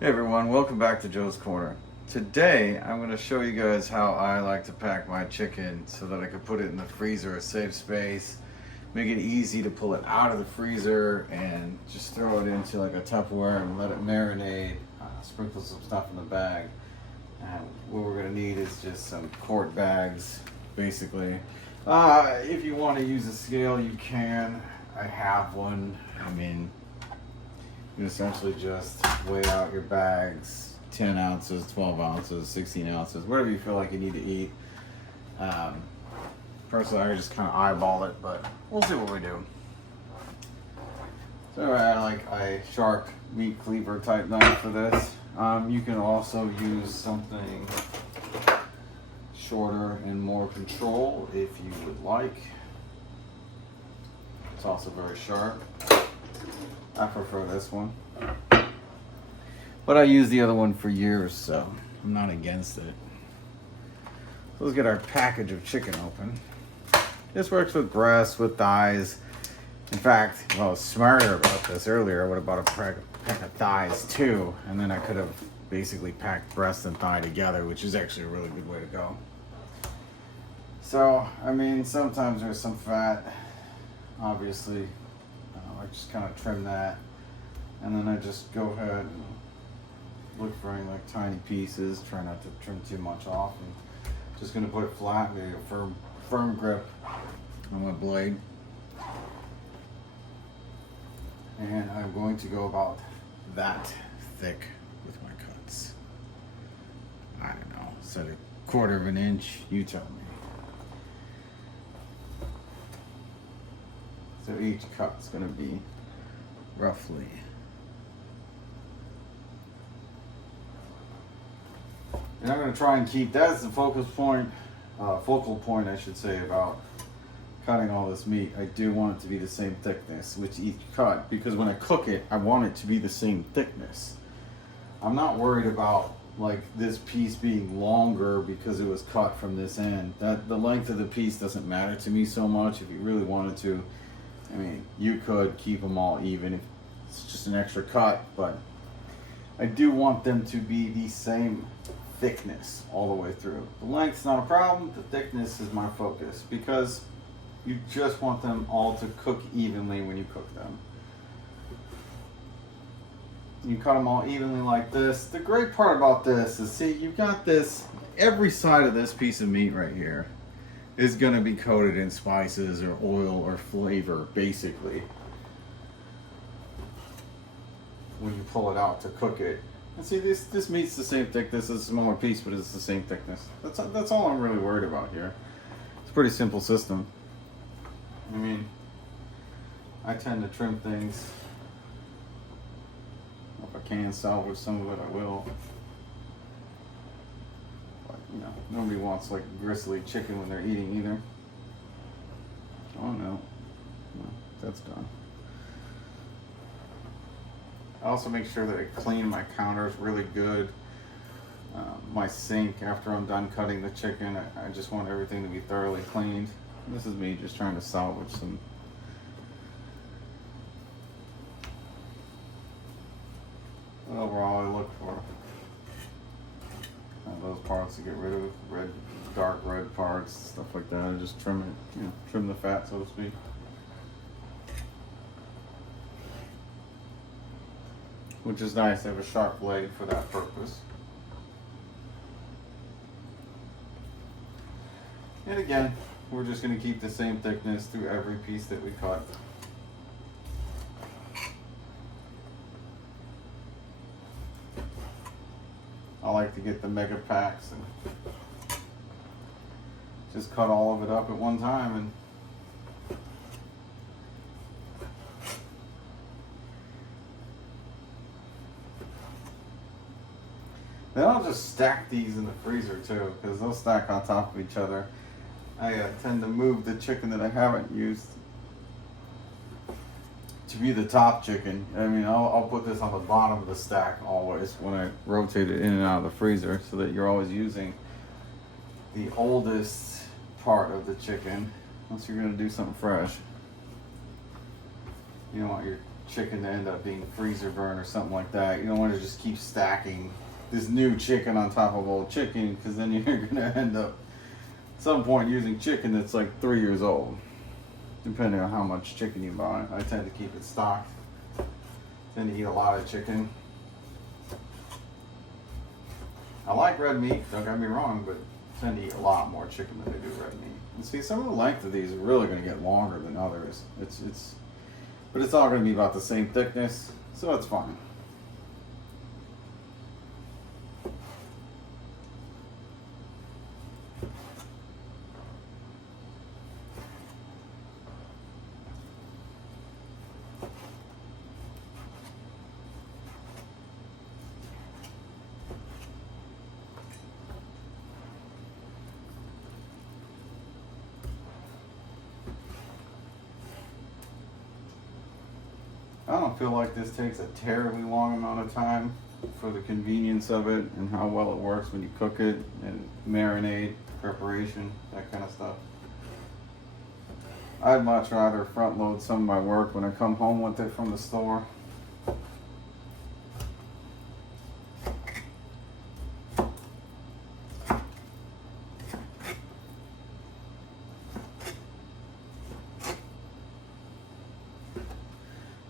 Hey everyone, welcome back to Joe's Corner. Today I'm going to show you guys how I like to pack my chicken so that I can put it in the freezer, a safe space, make it easy to pull it out of the freezer and just throw it into like a Tupperware and let it marinate, sprinkle some stuff in the bag. And what we're going to need is just some quart bags, basically. If you want to use a scale, you can. I have one. You essentially just weigh out your bags, 10 ounces, 12 ounces, 16 ounces, whatever you feel like you need to eat. Personally, I just kind of eyeball it, but we'll see what we do. So I like a sharp meat cleaver type knife for this. You can also use something shorter and more control if you would like. It's also very sharp. I prefer this one, but I used the other one for years, so I'm not against it. So let's get our package of chicken open. This works with breasts, with thighs. In fact, if I was smarter about this earlier, I would have bought a pack of thighs too, and then I could have basically packed breast and thigh together, which is actually a really good way to go. So, sometimes there's some fat, obviously. I just kind of trim that, and then I just go ahead and look for any like tiny pieces. Try not to trim too much off. And just gonna put it flat, get a firm grip on my blade, and I'm going to go about that thick with my cuts. I don't know, set a 1/4 of an inch. You tell me. So each cut is going to be roughly and I'm going to try and keep that as the focal point I should say, about cutting all this meat. I do want it to be the same thickness with each cut, because when I cook it, I want it to be the same thickness. I'm not worried about like this piece being longer because it was cut from this end. That the length of the piece doesn't matter to me so much. If you really wanted to, you could keep them all even if it's just an extra cut, but I do want them to be the same thickness all the way through. The length's not a problem, the thickness is my focus, because you just want them all to cook evenly when you cook them. You cut them all evenly like this. The great part about this is, see, you've got this, every side of this piece of meat right here is going to be coated in spices or oil or flavor, basically, when you pull it out to cook it. And see, this meat's the same thickness, it's a smaller piece, but it's the same thickness. That's all I'm really worried about here. It's a pretty simple system. I tend to trim things. If I can salvage some of it, I will. Nobody wants like gristly chicken when they're eating either. Oh no, that's done. I also make sure that I clean my counters really good. My sink, after I'm done cutting the chicken, I just want everything to be thoroughly cleaned. This is me just trying to salvage some. But overall, I look for those parts to get rid of, dark red parts, stuff like that. I just trim it, trim the fat, so to speak. Which is nice. I have a sharp blade for that purpose. And again, we're just going to keep the same thickness through every piece that we cut. I like to get the mega packs and just cut all of it up at one time, and then I'll just stack these in the freezer too, because they'll stack on top of each other. I tend to move the chicken that I haven't used to be the top chicken. I'll put this on the bottom of the stack always when I rotate it in and out of the freezer, so that you're always using the oldest part of the chicken, unless you're going to do something fresh. You don't want your chicken to end up being freezer burn or something like that. You don't want to just keep stacking this new chicken on top of old chicken, because then you're going to end up at some point using chicken that's like 3 years old, depending on how much chicken you buy. I tend to keep it stocked. I tend to eat a lot of chicken. I like red meat, don't get me wrong, but I tend to eat a lot more chicken than I do red meat. And see, some of the length of these are really going to get longer than others. But it's all going to be about the same thickness, so it's fine. I don't feel like this takes a terribly long amount of time for the convenience of it and how well it works when you cook it and marinate, preparation, that kind of stuff. I'd much rather front load some of my work when I come home with it from the store.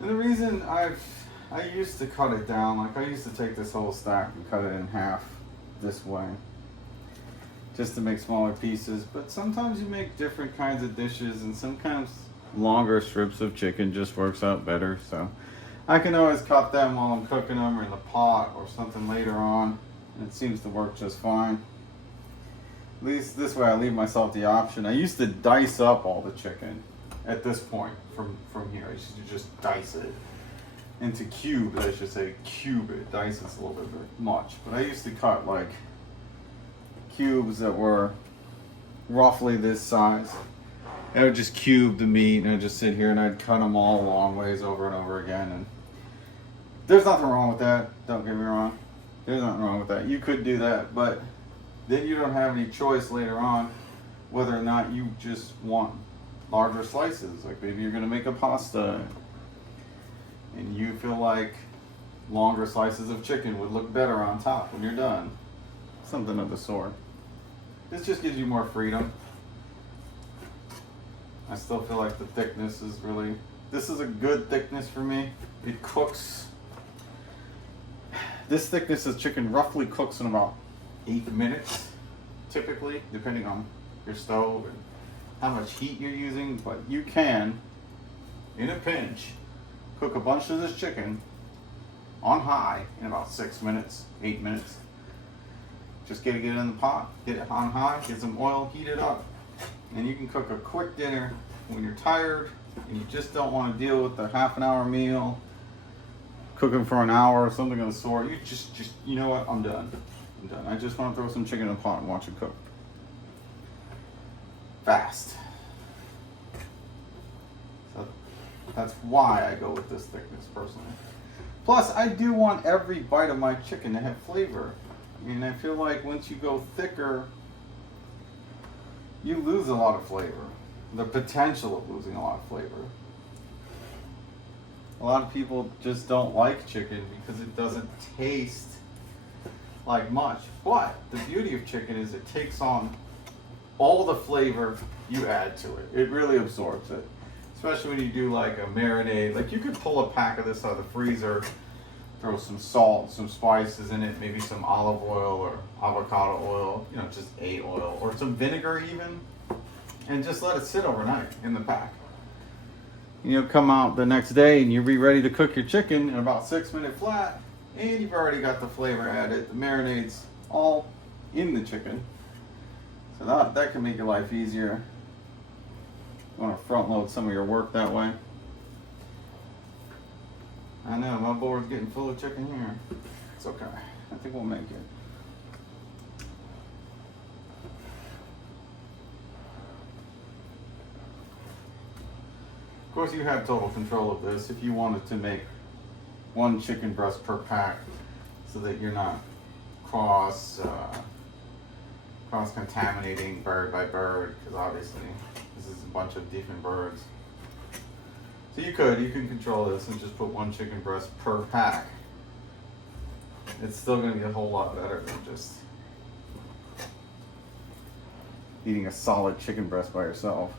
And the reason I used to cut it down, like I used to take this whole stack and cut it in half this way, just to make smaller pieces. But sometimes you make different kinds of dishes, and sometimes longer strips of chicken just works out better. So I can always cut them while I'm cooking them, or in the pot or something later on, and it seems to work just fine. At least this way I leave myself the option. I used to dice up all the chicken. At this point, from here, I used to just dice it into cubes. I should say cube it. Dice is a little bit much, but I used to cut like cubes that were roughly this size. I would just cube the meat, and I'd just sit here and I'd cut them all long ways over and over again. And there's nothing wrong with that. Don't get me wrong. There's nothing wrong with that. You could do that, but then you don't have any choice later on whether or not you just want larger slices. Like maybe you're going to make a pasta and you feel like longer slices of chicken would look better on top when you're done. Something of the sort. This just gives you more freedom. I still feel like the thickness is really, this is a good thickness for me. It cooks, this thickness of chicken roughly cooks in about 8 minutes, typically, depending on your stove and how much heat you're using. But you can, in a pinch, cook a bunch of this chicken on high in about 6 minutes, 8 minutes. Just get it in the pot, get it on high, get some oil, heat it up, and you can cook a quick dinner when you're tired and you just don't want to deal with the half-an-hour meal, cooking for an hour or something of the sort. You just you know what, I'm done. I just want to throw some chicken in a pot and watch it cook. Fast. So that's why I go with this thickness personally. Plus, I do want every bite of my chicken to have flavor. And I feel like once you go thicker, you lose a lot of flavor. The potential of losing a lot of flavor. A lot of people just don't like chicken because it doesn't taste like much. But the beauty of chicken is it takes on all the flavor you add to it. It really absorbs it. Especially when you do like a marinade. Like you could pull a pack of this out of the freezer, throw some salt, some spices in it, maybe some olive oil or avocado oil, you know, just a oil, or some vinegar even, and just let it sit overnight in the pack. You know, come out the next day and you'll be ready to cook your chicken in about 6 minute flat, and you've already got the flavor added. The marinade's all in the chicken. So that can make your life easier. You want to front load some of your work that way. I know, my board's getting full of chicken here. It's okay. I think we'll make it. Of course, you have total control of this if you wanted to make one chicken breast per pack so that you're not cross-contaminating bird by bird, because obviously this is a bunch of different birds. So you can control this and just put one chicken breast per pack. It's still going to be a whole lot better than just eating a solid chicken breast by yourself.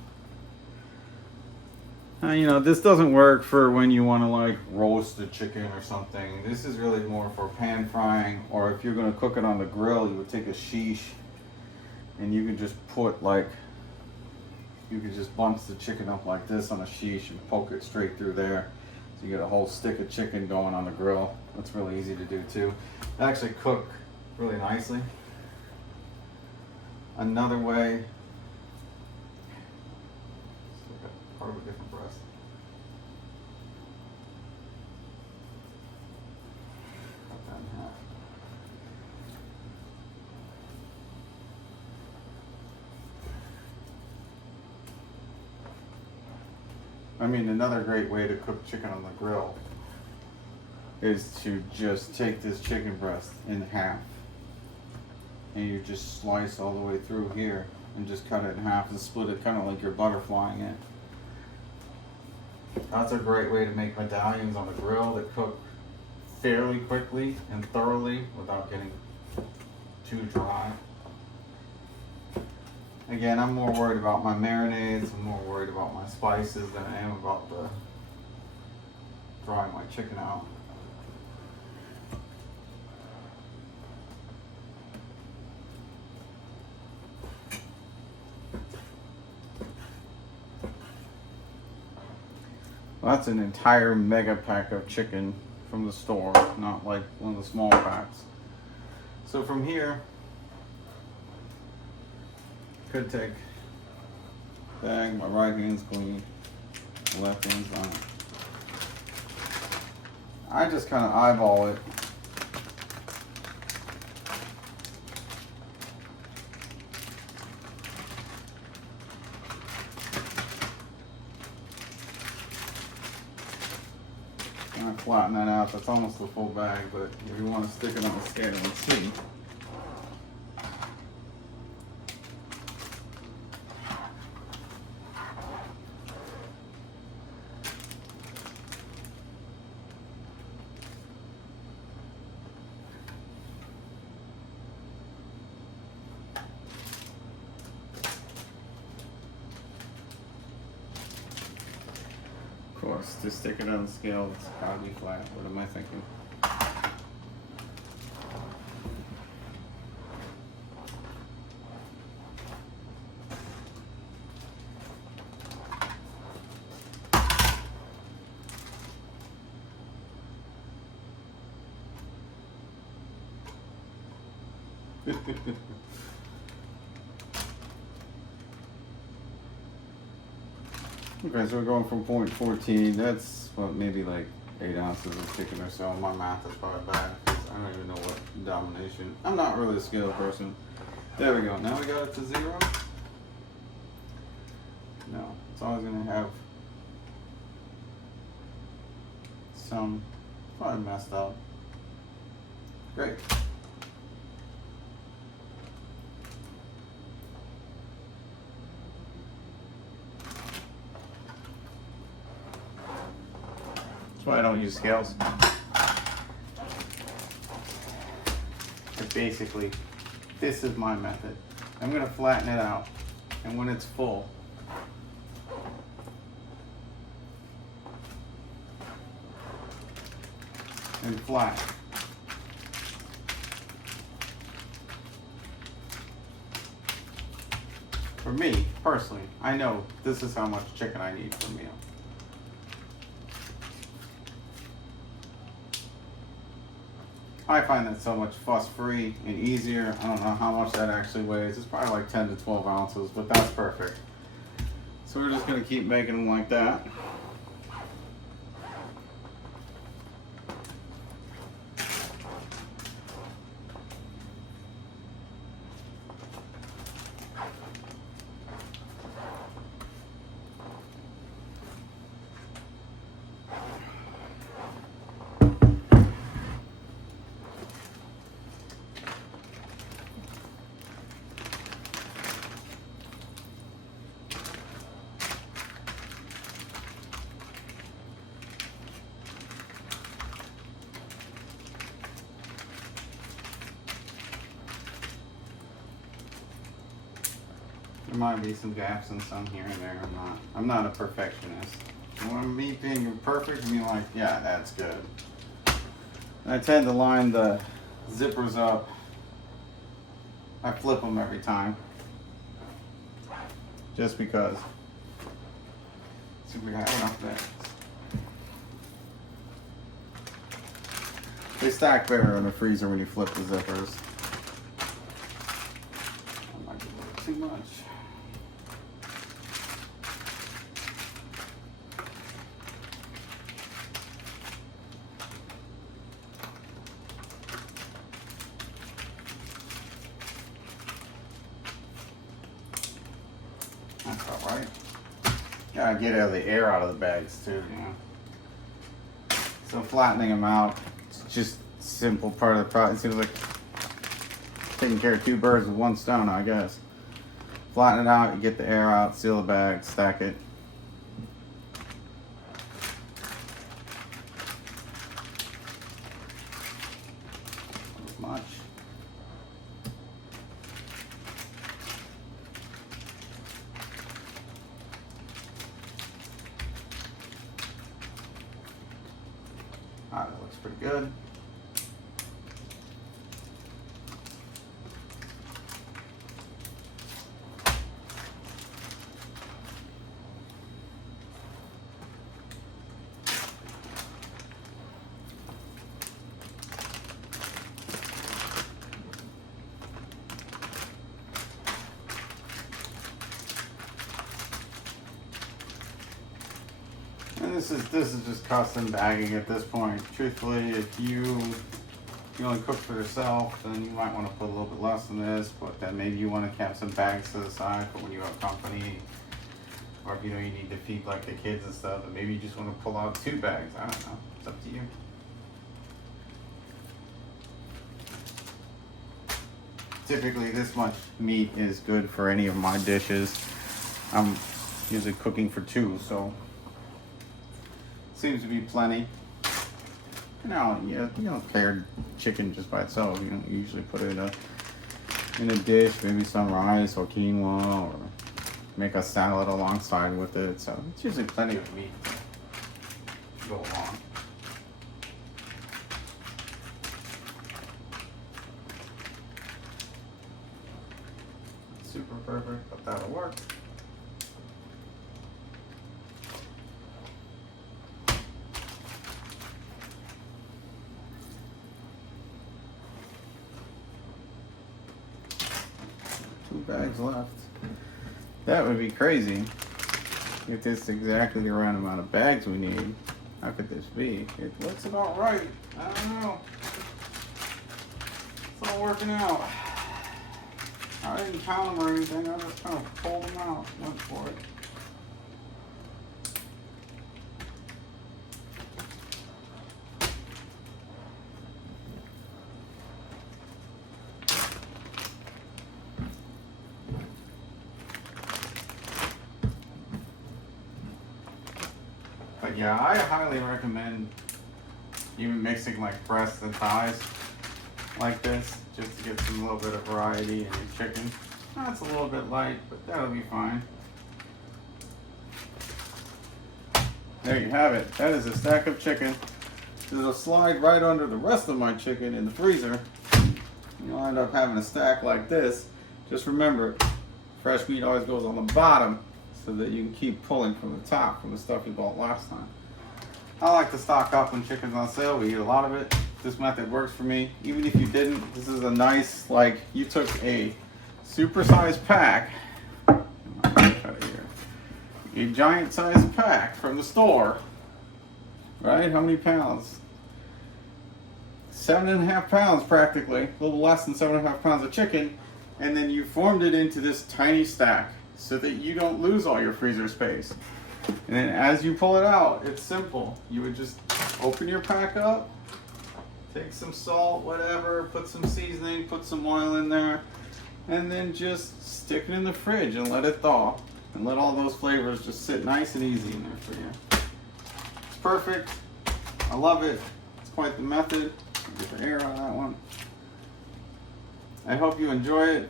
You know, this doesn't work for when you want to like roast a chicken or something. This is really more for pan frying, or if you're going to cook it on the grill, you would take a sheesh and you can just put like, you can just bunch the chicken up like this on a sheesh and poke it straight through there. So you get a whole stick of chicken going on the grill. That's really easy to do too. They actually cook really nicely. Another way, part of a different breast. Cut that in half. I mean, another great way to cook chicken on the grill is to just take this chicken breast in half and you just slice all the way through here and just cut it in half and split it kind of like you're butterflying it. That's a great way to make medallions on the grill that cook fairly quickly and thoroughly without getting too dry. Again, I'm more worried about my marinades, I'm more worried about my spices than I am about the drying my chicken out. Well, that's an entire mega pack of chicken from the store, not like one of the small packs. So from here, could take bag, my right hand's clean, left hand's on. I just kind of eyeball it. Kind of flatten that out. That's almost the full bag, but if you want to stick it on the scale and see. Of course, to stick it on the scale, it's gotta be flat. What am I thinking? Okay, so we're going from 0.14. That's what, maybe like 8 ounces of chicken or so. My math is probably bad. I don't even know what domination. I'm not really a scale person. There we go. Now we got it to 0. No, it's always gonna have some probably messed up. Great. That's why I don't use scales. But basically, this is my method. I'm going to flatten it out, and when it's full, and flat, for me, personally, I know this is how much chicken I need for a meal. I find that so much fuss-free and easier. I don't know how much that actually weighs. It's probably like 10 to 12 ounces, but that's perfect. So we're just gonna keep making them like that. There might be some gaps in some here and there. I'm not a perfectionist. When me being perfect, I mean like, yeah, that's good. I tend to line the zippers up. I flip them every time. Just because. See if we have enough there. They stack better in the freezer when you flip the zippers. That might be a little too much. That's all right. Gotta get the air out of the bags too, you know. So flattening them out, it's just a simple part of the process. It seems like taking care of two birds with one stone, I guess. Flatten it out, you get the air out, seal the bag, stack it. Not as much. Alright, that looks pretty good. And this is just custom bagging at this point. Truthfully, if you only cook for yourself, then you might want to put a little bit less than this, but then maybe you want to have some bags to the side for when you have company, or if you know you need to feed like the kids and stuff, and maybe you just want to pull out 2 bags. I don't know. It's up to you. Typically, this much meat is good for any of my dishes. I'm usually cooking for 2, so seems to be plenty. Now, yeah, you don't pair chicken just by itself. You don't usually put it in a dish, maybe some rice or quinoa, or make a salad alongside with it. So it's usually plenty of meat to go along. Super perfect, but that'll work. Bags left. That would be crazy if this is exactly the right amount of bags we need. How could this be? It looks about right. I don't know. It's all working out. I didn't count them or anything. I just kind of pulled them out. Went for it. But yeah, I highly recommend even mixing like breasts and thighs like this, just to get some little bit of variety in your chicken. That's a little bit light, but that'll be fine. There you have it. That is a stack of chicken. It'll slide right under the rest of my chicken in the freezer. You'll end up having a stack like this. Just remember, fresh meat always goes on the bottom, so that you can keep pulling from the top from the stuff you bought last time. I like to stock up when chicken's on sale. We eat a lot of it. This method works for me. Even if you didn't, this is a nice, like, you took a super-sized pack, a giant-sized pack from the store, right? How many pounds? 7.5 pounds practically, a little less than 7.5 pounds of chicken, and then you formed it into this tiny stack, so that you don't lose all your freezer space. And then as you pull it out, it's simple. You would just open your pack up, take some salt, whatever, put some seasoning, put some oil in there, and then just stick it in the fridge and let it thaw. And let all those flavors just sit nice and easy in there for you. It's perfect. I love it. It's quite the method. Get the air out of that one. I hope you enjoy it.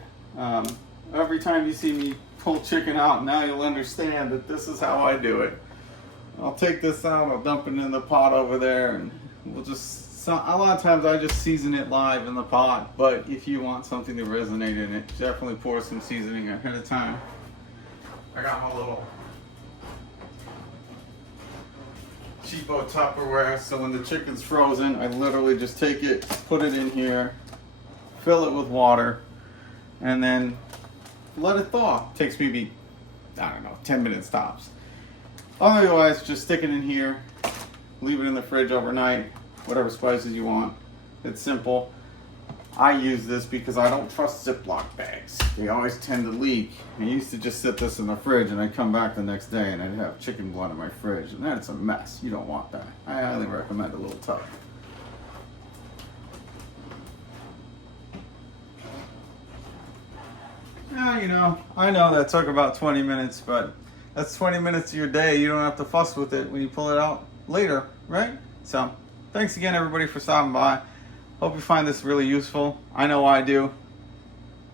every time you see me pull chicken out, now you'll understand that this is how I do it. I'll take this out, I'll dump it in the pot over there, and we'll just, a lot of times I just season it live in the pot, but if you want something to resonate in it, definitely pour some seasoning ahead of time. I got my little cheapo Tupperware, so when the chicken's frozen, I literally just take it, put it in here, fill it with water, and then let it thaw. It takes maybe, I don't know, 10 minutes tops. Otherwise, just stick it in here, leave it in the fridge overnight, whatever spices you want. It's simple. I use this because I don't trust Ziploc bags. They always tend to leak. I used to just sit this in the fridge and I'd come back the next day and I'd have chicken blood in my fridge, and then it's a mess. You don't want that. I highly recommend a little tub. Yeah, you know, I know that took about 20 minutes, but that's 20 minutes of your day. You don't have to fuss with it when you pull it out later, right? So, thanks again, everybody, for stopping by. Hope you find this really useful. I know I do.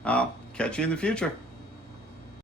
I'll catch you in the future.